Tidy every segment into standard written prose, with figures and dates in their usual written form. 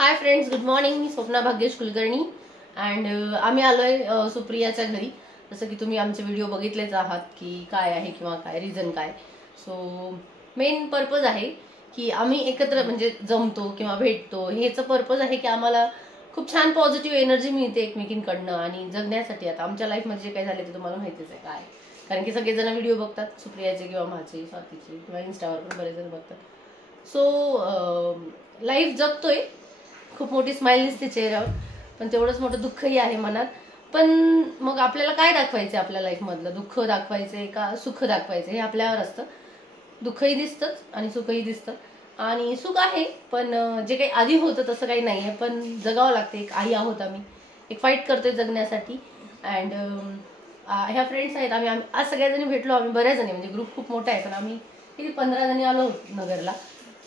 Hi friends, good morning. Me Swapna Bhagyesh Kulkarni and आम्ही आलोय सुप्रियाच्या घरी. जसं की तुम्ही आमचे व्हिडिओ बघितलेच आहात की काय आहे किंवा काय रिझन काय. सो मेन पर्पज आहे की आम्ही एकत्र म्हणजे जमतो किंवा भेटतो. ह्याचं पर्पज आहे की आम्हाला खूप छान पॉझिटिव्ह एनर्जी मिळते एकमेकींकडनं आणि जगण्यासाठी. आता आमच्या लाईफमध्ये जे काही झाले ते तुम्हाला माहितीच आहे काय, कारण की सगळेजण व्हिडिओ बघतात सुप्रियाचे किंवा माझे, स्वातीचे किंवा इन्स्टावर पण बरेच जण बघतात. सो लाईफ जगतोय, खूप मोठी स्माइल दिसते चेहऱ्यावर, पण तेवढंच मोठं दुःखही आहे मनात. पण मग आपल्याला काय दाखवायचं आपल्या लाईफ मधलं, दुःख दाखवायचंय का सुख दाखवायचं हे आपल्यावर असतं. दुःखही दिसतंच आणि सुखही दिसतं. आणि सुख आहे पण जे काही आधी होतं तसं काही नाहीये, पण जगावं लागतं. एक आई आहोत आम्ही, एक फाईट करतोय जगण्यासाठी. अँड ह्या फ्रेंड्स आहेत. आम्ही आज सगळ्याजणी भेटलो. आम्ही बऱ्याच जणी, म्हणजे ग्रुप खूप मोठा आहे, पण आम्ही किती 15 जणी आलो नगरला.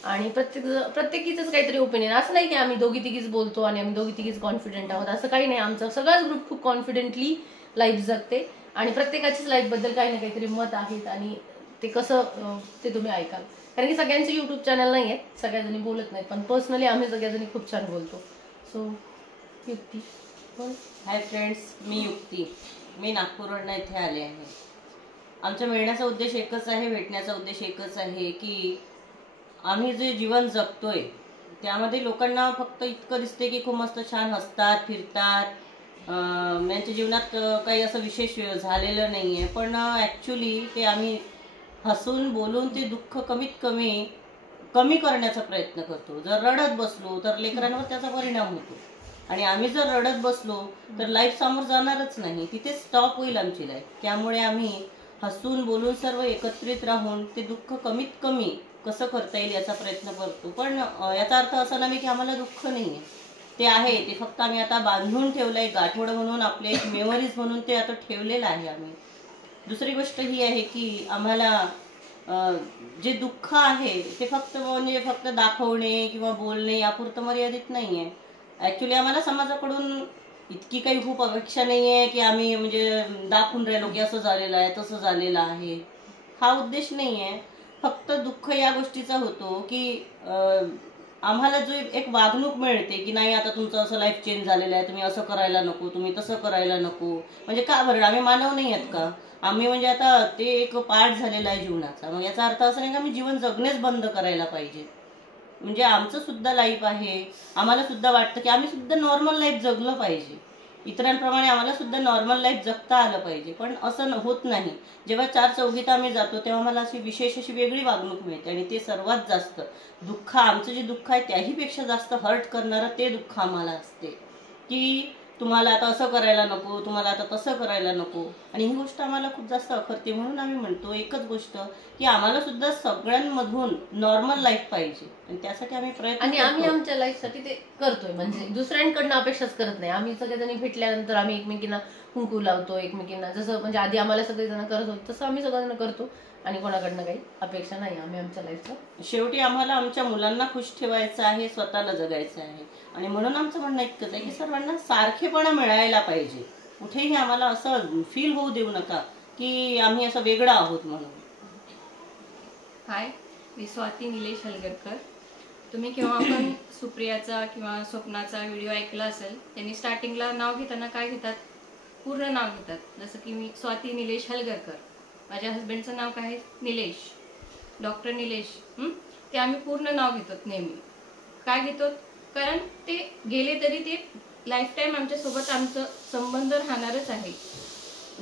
आणि प्रत्येकीच काहीतरी ओपिनियन. असं नाही की आम्ही दोघी तिघीच बोलतो आणि आम्ही दोघी तिघीच कॉन्फिडंट आहोत, असं काही नाही. आमचा सगळाच ग्रुप खूप कॉन्फिडेंटली लाईफ जगते आणि प्रत्येकाचीच लाईफ बद्दल काही ना काहीतरी मत आहेत. आणि ते कसं ते तुम्ही ऐकाल, कारण की सगळ्यांचे युट्यूब चॅनल नाही आहेत, सगळ्याजणी बोलत नाहीत, पण पर्सनली आम्ही सगळ्याजणी खूप छान बोलतो. सो युक्ती. हाय फ्रेंड्स, मी युक्ती. मी नागपूरवरून इथे आले आहे. आमच्या मिळण्याचा उद्देश एकच आहे, भेटण्याचा उद्देश एकच आहे की आम्ही जे जीवन जगतोय त्यामध्ये लोकांना फक्त इतकं दिसते की खूप मस्त छान हसतात फिरतात, यांच्या जीवनात काही असं विशेष झालेलं नाहीये. पण ॲक्च्युली ते आम्ही हसून बोलून ते दुःख कमी करण्याचा प्रयत्न करतो. जर रडत बसलो तर लेकरांवर त्याचा परिणाम होतो, आणि आम्ही जर रडत बसलो तर लाईफ समोर जाणारच नाही, तिथे स्टॉप होईल आमची लाईफ. त्यामुळे आम्ही हसून बोलून सर्व एकत्रित राहून ते दुःख कमीत कमी कसं करता येईल याचा प्रयत्न करतो. पण याचा अर्थ असा नाही की आम्हाला दुःख नाहीये, ते आहे. ते फक्त आम्ही आता बांधून ठेवलंय, गाठोड म्हणून, आपले एक मेमरीज म्हणून ते आता ठेवलेलं आहे आम्ही. दुसरी गोष्ट ही आहे की आम्हाला जे दुःख आहे ते फक्त दाखवणे किंवा बोलणे यापुरतं मर्यादित नाहीये. ऍक्च्युली आम्हाला समाजाकडून इतकी काही खूप अपेक्षा नाहीये की आम्ही म्हणजे दाखवून राहिलो की असं झालेलं आहे तसं झालेलं आहे, हा उद्देश नाहीये. फक्त दुःख या गोष्टीचा होतो की आम्हाला जो एक वागणूक मिळते की नाही, आता तुमचं असं लाईफ चेंज झालेलं आहे, तुम्ही असं करायला नको, तुम्ही तसं करायला नको. म्हणजे का बरं, आम्ही मानव नाही आहेत का? आम्ही म्हणजे आता ते एक पार्ट झालेला आहे जीवनाचा. मग याचा अर्थ असा नाही का आम्ही जीवन जगणेच बंद करायला पाहिजे. म्हणजे आमचं सुद्धा लाईफ आहे, आम्हाला सुद्धा वाटतं की आम्ही सुद्धा नॉर्मल लाईफ जगलं पाहिजे, इतरांप्रमाणे आम्हाला सुद्धा नॉर्मल लाईफ जगता आलं पाहिजे. पण असं होत नाही. जेव्हा चार चौघीत आम्ही जातो तेव्हा मला अशी विशेष अशी वेगळी वागणूक मिळते, आणि ते सर्वात जास्त दुःख, आमचं जे दुःख आहे त्याहीपेक्षा जास्त हर्ट करणारं ते दुःख आम्हाला असते की तुम्हाला आता असं करायला नको, तुम्हाला आता तसं करायला नको. आणि ही गोष्ट आम्हाला खूप जास्त अखरते. म्हणून आम्ही म्हणतो एकच गोष्ट की आम्हाला सुद्धा सगळ्यांमधून नॉर्मल लाईफ पाहिजे, आणि त्यासाठी आम्ही प्रयत्न आणि आम्ही आमच्या लाईफसाठी ते करतोय. म्हणजे दुसऱ्यांकडनं अपेक्षाच करत नाही. आम्ही सगळेजणी भेटल्यानंतर आम्ही एकमेकींना कुंकू लावतो, एकमेकींना जसं म्हणजे आधी आम्हाला सगळेजण करत होते तसं आम्ही सगळेजण करतो, आणि कोणाकडनं काही अपेक्षा नाही. आम्ही आमच्या लाईफचं शेवटी आम्हाला आमच्या मुलांना खुश ठेवायचं आहे, स्वतःला जगायचं आहे. आणि म्हणून आमचं म्हणणं इतकंच आहे की सर्वांना सारखेपणा मिळायला पाहिजे. कुठेही आम्हाला असं फील होऊ देऊ नका की आम्ही असं वेगळं आहोत म्हणून. हाय, मी स्वाती निलेश हलगरकर. तुम्ही केव्हा पण सुप्रियाचा किंवा स्वप्नाचा व्हिडिओ ऐकला असेल, त्यांनी स्टार्टिंगला नाव घेताना काय घेतात, पूर्ण नाव घेतात. जसं की मी स्वाती निलेश हलगरकर, माझ्या हस्बंडचं नाव काय आहे निलेश, डॉक्टर निलेश. ते आम्ही पूर्ण नाव घेतो नेहमी. काय घेतो, कारण ते गेले तरी ते लाईफ टाईम आमच्यासोबत आमचं संबंध राहणारच आहे.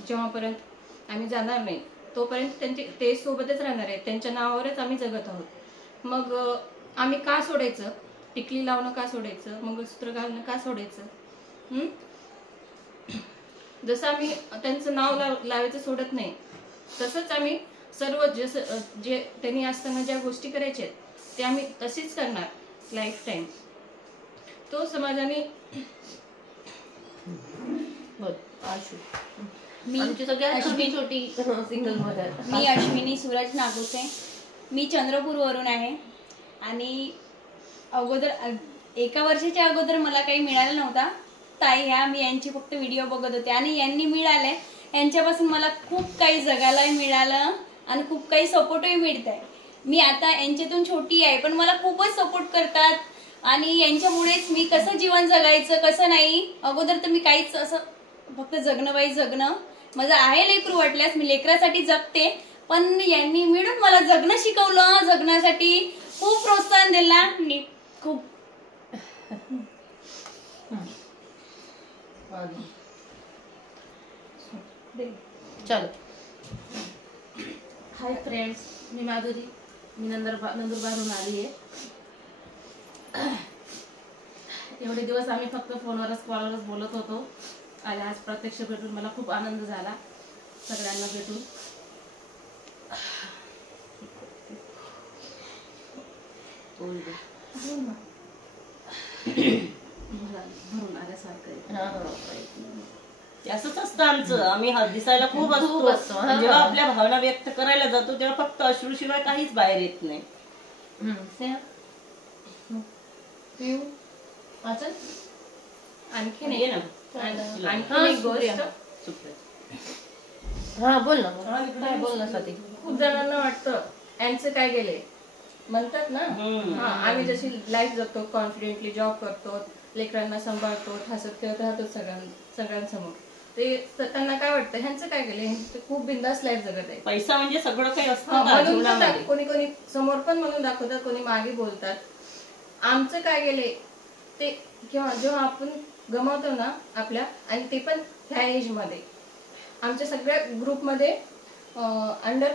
जेव्हापर्यंत आम्ही जाणार नाही तोपर्यंत ते सोबतच राहणार आहे. त्यांच्या नावावरच आम्ही जगत आहोत. मग आम्ही का सोडायचं, टिकली लावणं का सोडायचं, मंगळसूत्र घालणं का सोडायचं? जसं आम्ही त्यांचं नाव लावायचं सोडत नाही, तसंच आम्ही सर्व जे त्यांनी असताना ज्या गोष्टी करायच्या ते आम्ही तशीच करणार लाईफ टाईम. तो समाजाने मी अश्विनी सूरज नागोसे. मी चंद्रपूरवरून आहे. आणि अगोदर 1 वर्षाच्या अगोदर मला काही मिळालं नव्हता. ताई ह्या मी यांची फक्त व्हिडिओ बघत होते, आणि यांनी मिळाले. यांच्यापासून मला खूप काही जगायलाही मिळालं आणि खूप काही सपोर्टही मिळत आहे. मी आता यांच्यातून छोटी आहे, पण मला खूपच सपोर्ट करतात. आणि यांच्यामुळेच मी कसं जीवन जगायचं कसं नाही, अगोदर तर मी काहीच असं फक्त जगणं बाई जगणं, माझं आहे लेकरू वाटल्यास मी लेकरासाठी जगते, पण यांनी मिळून मला जगणं शिकवलं, जगण्यासाठी खूप प्रोत्साहन दिला आणि खूप चलो. हाय फ्रेंड्स, मी माधुरी, मी नंदुरबारहून आली आहे. एवढे दिवस आम्ही फक्त फोनवरच कॉलवरच बोलत होतो आणि आज प्रत्यक्ष भेटून मला खूप आनंद झाला सगळ्यांना भेटून. भरून आल्यासारखं असंच असतं आमचं. आम्ही दिसायला खूप खूप असतो. असतो, जेव्हा आपल्या भावना व्यक्त करायला जातो तेव्हा फक्त अश्रूशिवाय काहीच बाहेर येत नाही. आणखीन ये एक ना. आणखीन एक गोष्ट, हा बोल ना. काय बोल ना स्वाती. खूप जणांना वाटतं यांचं काय गेले म्हणतात ना. आम्ही जशी लाईफ जगतो, कॉन्फिडेंटली जॉब करतो, लेकरांना सांभाळतो, हसत खेळत राहतो सगळ्यांसमोर, ते त्यांना काय वाटतं ह्यांचं काय गेले, ते खूप बिंदास लाईफ जगत आहे. पैसा म्हणजे सगळं काही असतं म्हणून कोणी कोणी समोर पण म्हणून दाखवतात, कोणी मागे बोलतात. आमचं काय गेले ते जेव्हा आपण गमावतो ना आपल्या, आणि ते पण ह्या एज मध्ये. आमच्या सगळ्या ग्रुपमध्ये अंडर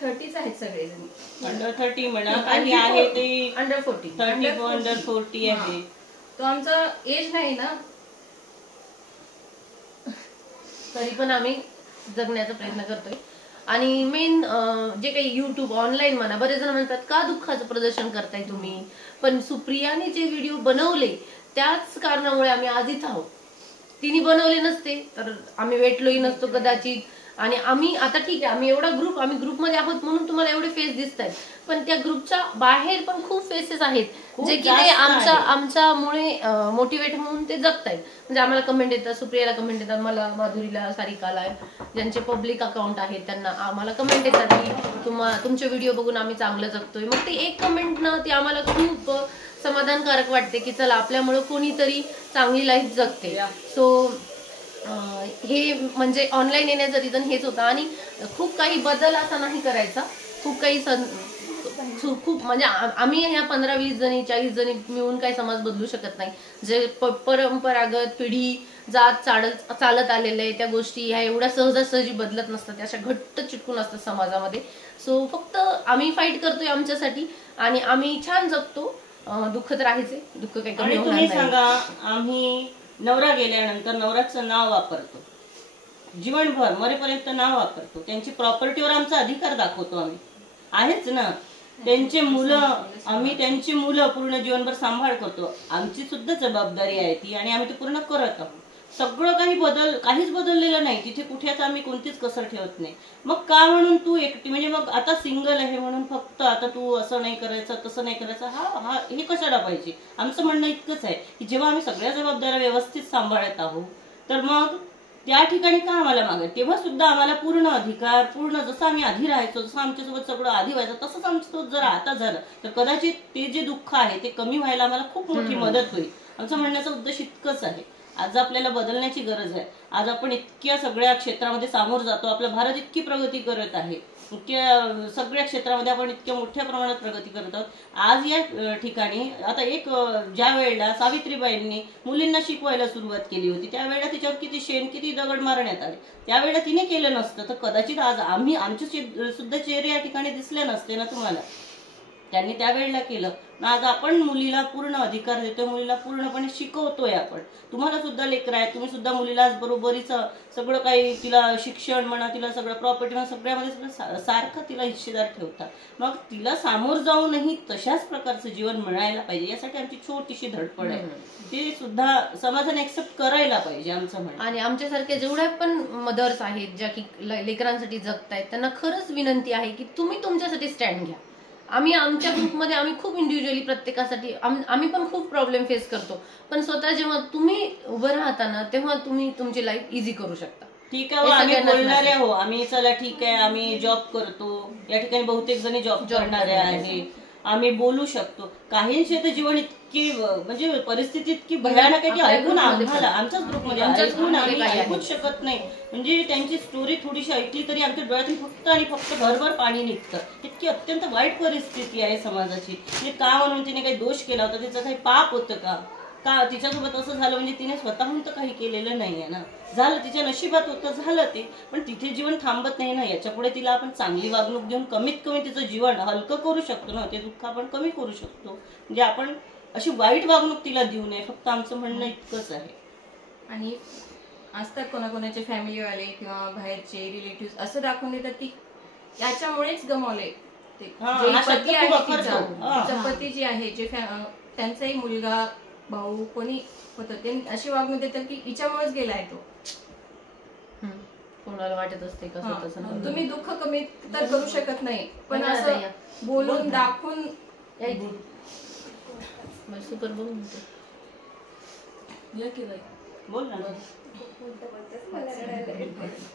30 आहेत सगळेजण. अंडर 30 म्हणा, आणि आहे ते अंडर 40 अंडर 40 आहे. तो आमचा एज नाही ना, तरी पण आम्ही जगण्याचा प्रयत्न करतोय. आणि मेन जे काही युट्यूब ऑनलाईन म्हणा, बरेच जण म्हणतात का दुःखाचं प्रदर्शन करताय तुम्ही, पण सुप्रियाने जे व्हिडिओ बनवले त्याच कारणामुळे आम्ही आज इथं आहोत. तिने बनवले नसते तर आम्ही भेटलोही नसतो कदाचित. आणि आम्ही आता ठीक आहे, आम्ही ग्रुपमध्ये आहोत म्हणून तुम्हाला एवढे फेस दिसत आहेत, पण त्या ग्रुपच्या बाहेर पण खूप फेसेस आहेत जे की ते आमच्यामुळे मोटिवेट होऊन ते जगतायत. म्हणजे आम्हाला कमेंट येतात, सुप्रियाला कमेंट येतात, मला, माधुरीला, सारिकाला, ज्यांचे पब्लिक अकाउंट आहेत त्यांना आम्हाला कमेंट येतात की तुमचे व्हिडिओ बघून आम्ही चांगलं जगतोय. मग ते एक कमेंट ना ती आम्हाला खूप समाधानकारक वाटते की चला आपल्यामुळे कोणीतरी चांगली लाईफ जगते. सो हे म्हणजे ऑनलाईन येण्याचं रिझन हेच होतं. आणि खूप काही बदल असा नाही करायचा, खूप काही खूप म्हणजे आम्ही ह्या 15-20 जणी 40 जणी मिळून काही समाज बदलू शकत नाही. जे परंपरागत पिढी जात चालत आलेलं आहे त्या गोष्टी ह्या एवढ्या सहजासहजी बदलत नसतात, त्या अशा घट्ट चिटकून असतात समाजामध्ये. सो फक्त आम्ही फाईट करतोय आमच्यासाठी आणि आम्ही छान जगतो. दुःख तर आहेच, दुःख काही कमी होणार नाही. सांगा, आम्ही नवरा गेल्यानंतर नवऱ्याचं नाव वापरतो, जीवनभर मरेपर्यंत नाव वापरतो, त्यांची प्रॉपर्टीवर आमचा अधिकार दाखवतो. आम्ही आहेच ना, त्यांची मुलं पूर्ण जीवनभर सांभाळ करतो. आमची सुद्धा जबाबदारी आहे ती आणि आम्ही ती पूर्ण करत आहोत. सगळं काहीच बदललेलं नाही तिथे, कुठेच आम्ही कोणतीच कसर ठेवत नाही. मग का म्हणून तू एकटी, म्हणजे मग आता सिंगल आहे म्हणून फक्त आता तू असं नाही करायचं तसं नाही करायचं, हे कशाला पाहिजे. आमचं म्हणणं इतकंच आहे की जेव्हा आम्ही सगळ्या जबाबदाऱ्या व्यवस्थित सांभाळत आहोत तर मग त्या ठिकाणी का आम्हाला मागत, तेव्हा सुद्धा आम्हाला पूर्ण अधिकार, पूर्ण जसं आम्ही आधी राहायचो, जसं आमच्यासोबत सगळं आधी व्हायचं तसंच आमच्यासोबत जर आता झालं तर कदाचित ते जे दुःख आहे ते कमी व्हायला आम्हाला खूप मोठी मदत होईल. आमचं म्हणण्याचा उद्देश इतकंच आहे. आज आपल्याला बदलण्याची गरज आहे. आज आपण इतक्या सगळ्या क्षेत्रामध्ये सामोर जातो, आपला भारत इतकी प्रगती करत आहे, इतक्या सगळ्या क्षेत्रामध्ये आपण इतक्या मोठ्या प्रमाणात प्रगती करत आहोत. आज या ठिकाणी आता ज्या वेळेला सावित्रीबाईंनी मुलींना शिकवायला सुरुवात केली होती त्यावेळेला तिच्यावर किती दगड मारण्यात आले. त्यावेळेला तिने केलं नसतं तर कदाचित आज आमचे सुद्धा चेहरे या ठिकाणी दिसले नसते ना तुम्हाला. त्यांनी त्यावेळेला केलं. आज आपण मुलीला पूर्ण अधिकार देतोय, मुलीला पूर्णपणे शिकवतोय. आपण तुम्हाला सुद्धा लेकरं आहे, तुम्ही सुद्धा मुलीला बरोबरीच सगळं काही, तिला शिक्षण म्हणा, तिला सगळं प्रॉपर्टी म्हणा, सगळ्यामध्ये सारखं तिला हिस्सेदार ठेवतात. मग तिला सामोर जाऊनही तशाच प्रकारचं जीवन मिळायला पाहिजे यासाठी आमची छोटीशी धडपड आहे. ते सुद्धा समाजाने एक्सेप्ट करायला पाहिजे आमचं म्हणणं. आणि आमच्यासारख्या जेवढ्या पण मदर्स आहेत ज्या की लेकरांसाठी जगतायत त्यांना खरंच विनंती आहे की तुम्ही तुमच्यासाठी स्टँड घ्या. आम्ही आमच्या ग्रुपमध्ये आम्ही खूप इंडिव्हिज्युअली प्रत्येकासाठी आम्ही पण खूप प्रॉब्लेम फेस करतो, पण स्वतः जेव्हा तुम्ही उभं राहता ना तेव्हा तुम्ही तुमची लाईफ इझी करू शकता. ठीक आहे, आम्ही बोलणारे आहोत, आम्ही चला ठीक आहे आम्ही जॉब करतो, या ठिकाणी बहुतेक जणी जॉब करणारे आहे, आम्ही बोलू शकतो. काहींचे तर जीवन इतकी म्हणजे परिस्थिती इतकी भयानक आहे की ऐकून आम्हाला आमच्याच ग्रुपमध्ये ऐकून आम्ही ऐकूच शकत नाही. म्हणजे त्यांची स्टोरी थोडीशी ऐकली तरी आमच्या डोळ्यातून फक्त आणि फक्त भरभर पाणी निघतं. इतकी अत्यंत वाईट परिस्थिती आहे समाजाची. म्हणजे का म्हणून तिने काही दोष केला होता, तिचं काही पाप होतं का तिच्यासोबत असं झालं? म्हणजे तिने स्वतःहून तर काही केलेलं नाहीये ना. झालं तिच्या नशिबात होतं, झालं ते. पण तिथे जीवन थांबत नाही ना. याच्यापुढे तिला आपण चांगली वागणूक देऊन कमीत कमी तिचं जीवन हलकं करू शकतो ना. ते दुःख आपण कमी करू शकतो. म्हणजे आपण अशी वाईट वागणूक तिला देऊ नये, फक्त आमचं म्हणणं इतकंच आहे. आणि असतात कोणाकोणाचे फॅमिलीवाले किंवा बाहेरचे रिलेटिव्ह असं दाखवून देतात की याच्यामुळेच गमावले ते. जे पती आहे तिचा पती जी आहे, जे त्यांचाही मुलगा भाऊ कोणी होतं, ते अशी वागणूक देतात की हिच्यामुळेच गेलाय तो. कोणाला वाटत असते कसं तसं. तुम्ही दुःख कमी तर करू शकत नाही, पण असं बोलून दाखवून सुपर बोलून बोल ना.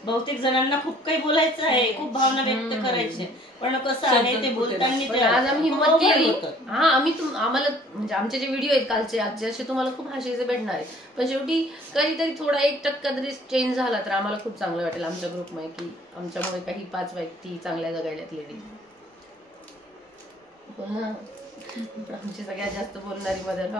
बहुतेक जणांना खूप काही बोलायचं आहे, खूप भावना व्यक्त करायचे, पण कसं आहे ते बोलताना आज आम्ही हिंमत केली. आम्ही आम्हाला म्हणजे आमचे जे व्हिडिओ आहेत कालचे आजचे असे तुम्हाला खूप हसायचे भेटणार आहे, पण शेवटी कधीतरी थोडा 1% तरी चेंज झाला तर आम्हाला खूप चांगलं वाटेल आमच्या ग्रुपमध्ये की आमच्यामुळे काही 5 व्यक्ती चांगल्या जगायल्यात लेडीज. आमची सगळ्यात जास्त बोलणारी मदर.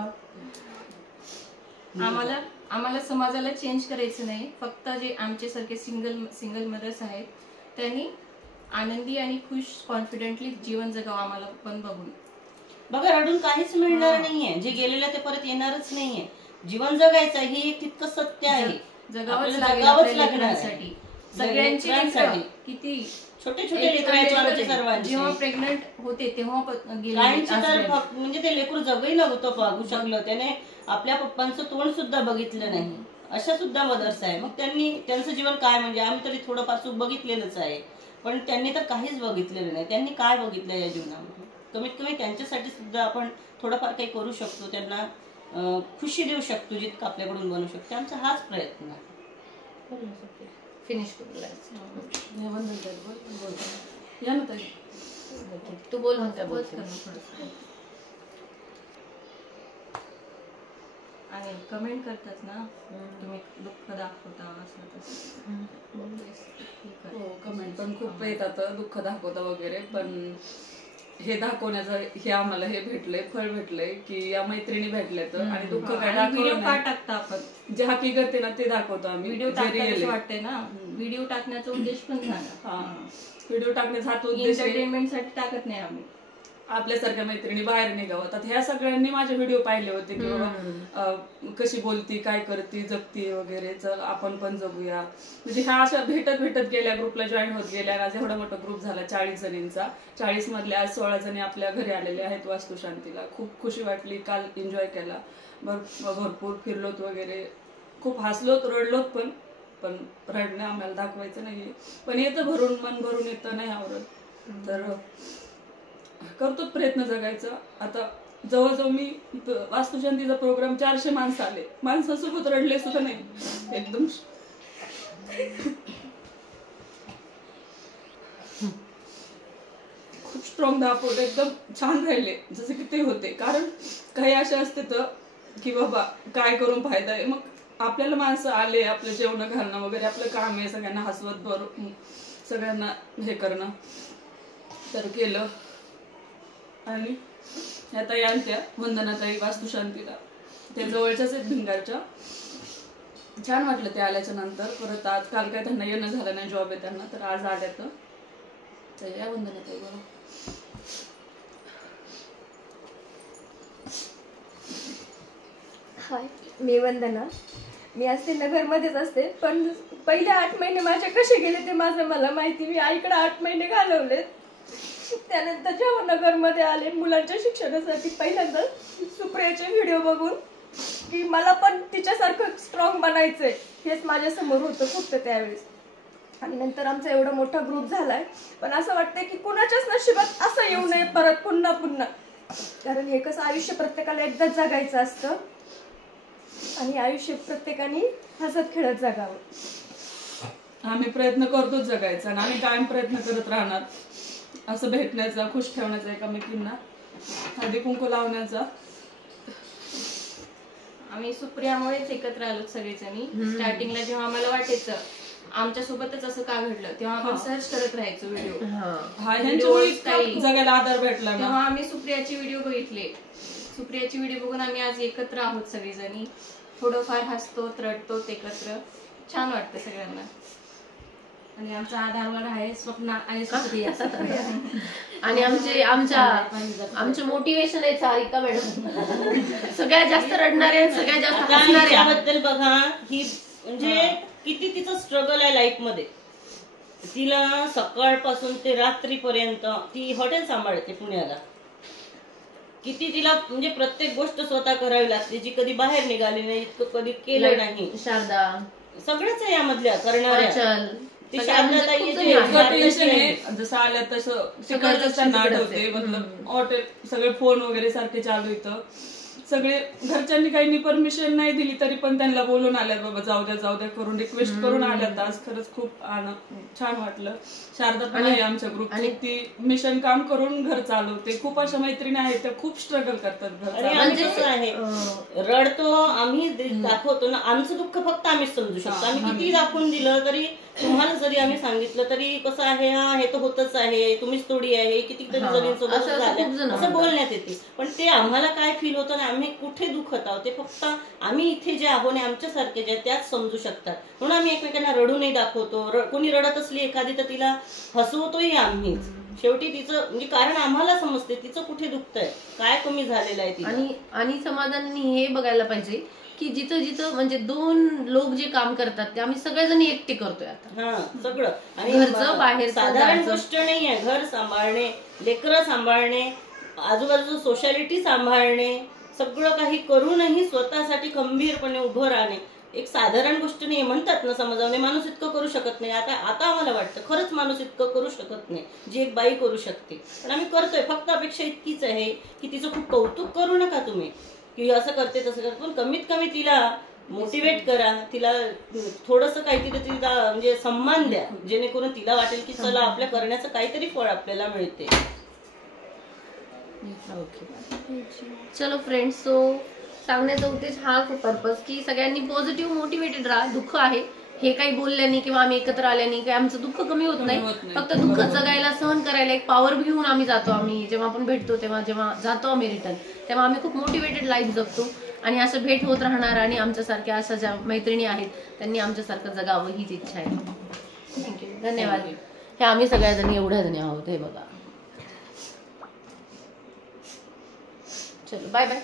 आम्हाला समाजाला चेंज करायचं नाही, फक्त जे आमचे सारखे सिंगल मदर्स आहेत त्यांनी आनंदी आणि खुश कॉन्फिडेंटली जीवन जगावं आम्हाला पण बघून. बघा रडून काहीच मिळणार नाहीये. जे गेलेलं ते परत येणारच नाहीये. जीवन जगायचं ही एक तितकं सत्य आहे. जगावंच लागणार सगळ्यांची. किती छोटे छोटे लेकरांचे सर्वांचे जेव्हा प्रेग्नंट होते तेव्हा म्हणजे ते लेकरू जगही नव्हतं बघू शकलं. त्याने आपल्या पप्पांचं तोंड सुद्धा बघितलं नाही. अशा सुद्धा मदर्स आहे. मग त्यांचं जीवन काय म्हणजे आम्ही तरी थोडंफार सुख बघितलेलंच आहे, पण त्यांनी तर काहीच बघितलेलं नाही. त्यांनी काय बघितलं या जीवनामध्ये? कमीत कमी त्यांच्यासाठी सुद्धा आपण थोडंफार काही करू शकतो, त्यांना खुशी देऊ शकतो जितकं आपल्याकडून बनवू शकतो. आमचा हाच प्रयत्न आहे. फिनिश करू तू बोल म्हणता बोल. आणि कमेंट करतात ना तुम्ही दुःख दाखवता असं तसं. कमेंट पण खूप येतात दुःख दाखवता वगैरे, पण हे दाखवण्याचं हे आम्हाला हे भेटलंय, फळ भेटलंय की या मैत्रिणी भेटल्यात आणि दुःख काय व्हिडिओ का टाकता आपण, जे हकीकत आहे ना ते दाखवतो आम्ही. व्हिडिओ टाकायचं वाटतंय ना, व्हिडिओ टाकण्याचा उद्देश पण सांगा. व्हिडिओ टाकण्याचा हा उद्देश एंटरटेनमेंट साठी टाकत नाही आम्ही. आपल्यासारख्या मैत्रिणी बाहेर निघावतात. ह्या सगळ्यांनी माझे व्हिडिओ पाहिले होते की बाबा कशी बोलती, काय करती, जगती वगैरे, चल आपण पण जगूया. म्हणजे ह्या अशा भेटत गेल्या, ग्रुपला जॉईन होत गेल्या. आज एवढा मोठा ग्रुप झाला 40 जणींचा. 40 मधल्या आज 16 जणी आपल्या घरी आलेल्या आहेत वास्तुशांतीला. खूप खुशी वाटली. काल एन्जॉय केला, भरपूर फिरलोत वगैरे, खूप हसलोत, रडलोत. पण रडणं आम्हाला दाखवायचं नाहीये, पण येतं भरून, मन भरून येतं, नाही आवडत तर करतो प्रयत्न जगायचा. आता जवळजवळ मी वास्तुशांतीचा प्रोग्राम 400 माणसं आले, माणसासोबत रडले सुद्धा नाही. एकदम खूप स्ट्रॉंग दाखवलं, एकदम छान राहिले जसे की ते होते. कारण काही असे असते तर की बाबा काय करून फायदा आहे. मग आपल्याला माणसं आले, आपलं जेवण घालणं वगैरे आपलं काम आहे, सगळ्यांना हसवत भरून सगळ्यांना हे करणं, तर केलं. आणि आता यांत्या वंदनाताई वास्तुशांतीला त्या जवळच्याच आहेत भिंगारच्या. छान वाटलं ते आल्याच्या नंतर. परत आज काल काय त्यांना येणं झालं नाही, जॉब आहे त्यांना, तर आज आल्या तर या वंदनाताई बरोबर. हाय, मी वंदना. मी असते नगरमध्येच असते, पण पहिले 8 महिने माझे कसे गेले ते मला माहिती. मी आईकडे 8 महिने घालवले. त्यानंतर जेव्हा नगरमध्ये आले मुलांच्या शिक्षणासाठी, पहिल्यांदा सुप्रियाचे व्हिडिओ बघून की मला पण तिच्यासारखं स्ट्रॉंग बनायचंय हेच माझ्या समोर होतं फक्त त्यावेळेस. आणि नंतर आमचा एवढा मोठा ग्रुप झालाय, पण असं वाटतंय की कुणाच्याच नशिबात असं येऊ नये परत पुन्हा. कारण हे कसं आयुष्य प्रत्येकाला एकदाच जगायचं असतं आणि आयुष्य प्रत्येकाने हसत खेळत जगावं. आम्ही प्रयत्न करतोच जगायचा आणि आम्ही कायम प्रयत्न करत राहणार असं भेटण्याचा, खुश ठेवण्याचा एकमेकींना. हळदी कुंकू लावण्याचा. आम्ही सुप्रियामुळेच एकत्र आलो सगळेजणी. स्टार्टिंगला जेव्हा आम्हाला वाटायचं आमच्या सोबतच असं का घडलं, तेव्हा आपण सर्च करत राहायचो व्हिडिओ. ह्यांच्यामुळे इतका जगाला आधार भेटला ना. तेव्हा आम्ही सुप्रियाचे व्हिडिओ बघितले. सुप्रियाची व्हिडिओ बघून आम्ही आज एकत्र आहोत सगळेजणी. थोडंफार हसतो रडतो एकत्र. छान वाटतं सगळ्यांना. आणि आमचा आधारवर आहे स्वप्ना आणि सुप्रिया. आणि आमचे मोटिवेशन आहे सारिका मॅडम. सगळ्यात जास्त रडणारे, सगळ्यात जास्त हसणारे. याबद्दल बघा, ही म्हणजे किती तिचं स्ट्रगल आहे लाईफ मध्ये. तिला सकाळपासून ते रात्रीपर्यंत ती हॉटेल सांभाळते पुण्याला. किती तिला म्हणजे प्रत्येक गोष्ट स्वतः करावी लागते, जी कधी बाहेर निघाली नाही, इतकं कधी केलं नाही. शारदा सगळंच आहे यामधल्या करणाऱ्या. जसं आल्या तसं तिकडच त्यांना आठवते. मतलब हॉटेल सगळे फोन वगैरे सारखे चालू इथं. सगळे घरच्यांनी काही परमिशन नाही दिली तरी पण त्यांना बोलून आल्यात, बाबा जाऊ द्या करून रिक्वेस्ट करून आल्यात. आज खरंच खूप छान वाटलं. शारदा पण आहे आमच्या ग्रुप आणि ती मिशन काम करून घर चालवते. खूप अशा मैत्रिणी आहेत त्या खूप स्ट्रगल करतात घर. म्हणजे आहे रडतो आम्ही दाखवतो ना, आमचं दुःख फक्त आम्हीच समजू शकतो. आम्ही किती दाखवून दिलं तरी, तुम्हाला जरी आम्ही सांगितलं तरी कसं आहे, हे तर होतच आहे, तुम्हीच थोडी आहे, कितीतरी जणींसोबत असं बोलण्यात येते. पण ते आम्हाला काय फील होतं ना, आम्ही कुठे दुखत आहोत ते फक्त आम्ही इथे जे आहो ना आमच्यासारखे जे त्याच समजू शकतात. म्हणून आम्ही एकमेकांना रडूनही दाखवतो. कोणी रडत असली एखादी तर तिला हसवतोही आम्हीच. शेवटी तिचं म्हणजे कारण आम्हाला समजते तिचं कुठे दुखतंय, काय कमी झालेलं आहे. आणि समाधानाने हे बघायला पाहिजे की जिथं जिथं म्हणजे दोन लोक जे काम करतात ते आम्ही सगळेजण एकटे करतोय आता. सगळं. आणि घरचं बाहेर साधारण गोष्ट नाहीये. घर सांभाळणे, लेकरं सांभाळणे, आजूबाजूचं सोशॅलिटी सांभाळणे, सगळं काही करूनही स्वतःसाठी खंबीरपणे उभं राहणे एक साधारण गोष्ट नाही. म्हणतात ना समजावणे, माणूस इतकं करू शकत नाही. आता आम्हाला वाटतं खरंच माणूस इतकं करू शकत नाही जी एक बाई करू शकते. पण आम्ही करतोय. फक्त अपेक्षा इतकीच आहे की तिचं खूप कौतुक करू नका तुम्ही की असं करते तसं करते, पण कमीत कमी तिला मोटिवेट करा, तिला थोडस काहीतरी तिला म्हणजे सन्मान द्या, जेणेकरून तिला वाटेल की चला आपल्या करण्याचं काहीतरी फळ आपल्याला मिळते. चलो फ्रेंड्स, सो सांगण्याचा उद्देश हा पर्पज की सगळ्यांनी पॉझिटिव्ह मोटिवेटेड राहा. दुःख आहे हे काही बोलल्याने किंवा आम्ही एकत्र आल्याने काही आमचं दुःख कमी होत नाही. फक्त दुःख जगायला, सहन करायला एक पॉवर घेऊन आम्ही जातो. आम्ही जेव्हा आपण भेटतो तेव्हा जेव्हा जातो आम्ही रिटर्न, तेव्हा आम्ही खूप मोटिवेटेड लाईफ जगतो. आणि असं भेट होत राहणार. आणि आमच्यासारख्या अशा ज्या मैत्रिणी आहेत त्यांनी आमच्यासारखं जगावं हीच इच्छा आहे. थँक्यू, धन्यवाद. हे आम्ही सगळ्या जणी एवढ्या जणी आहोत. हे बघा. चलो बाय बाय.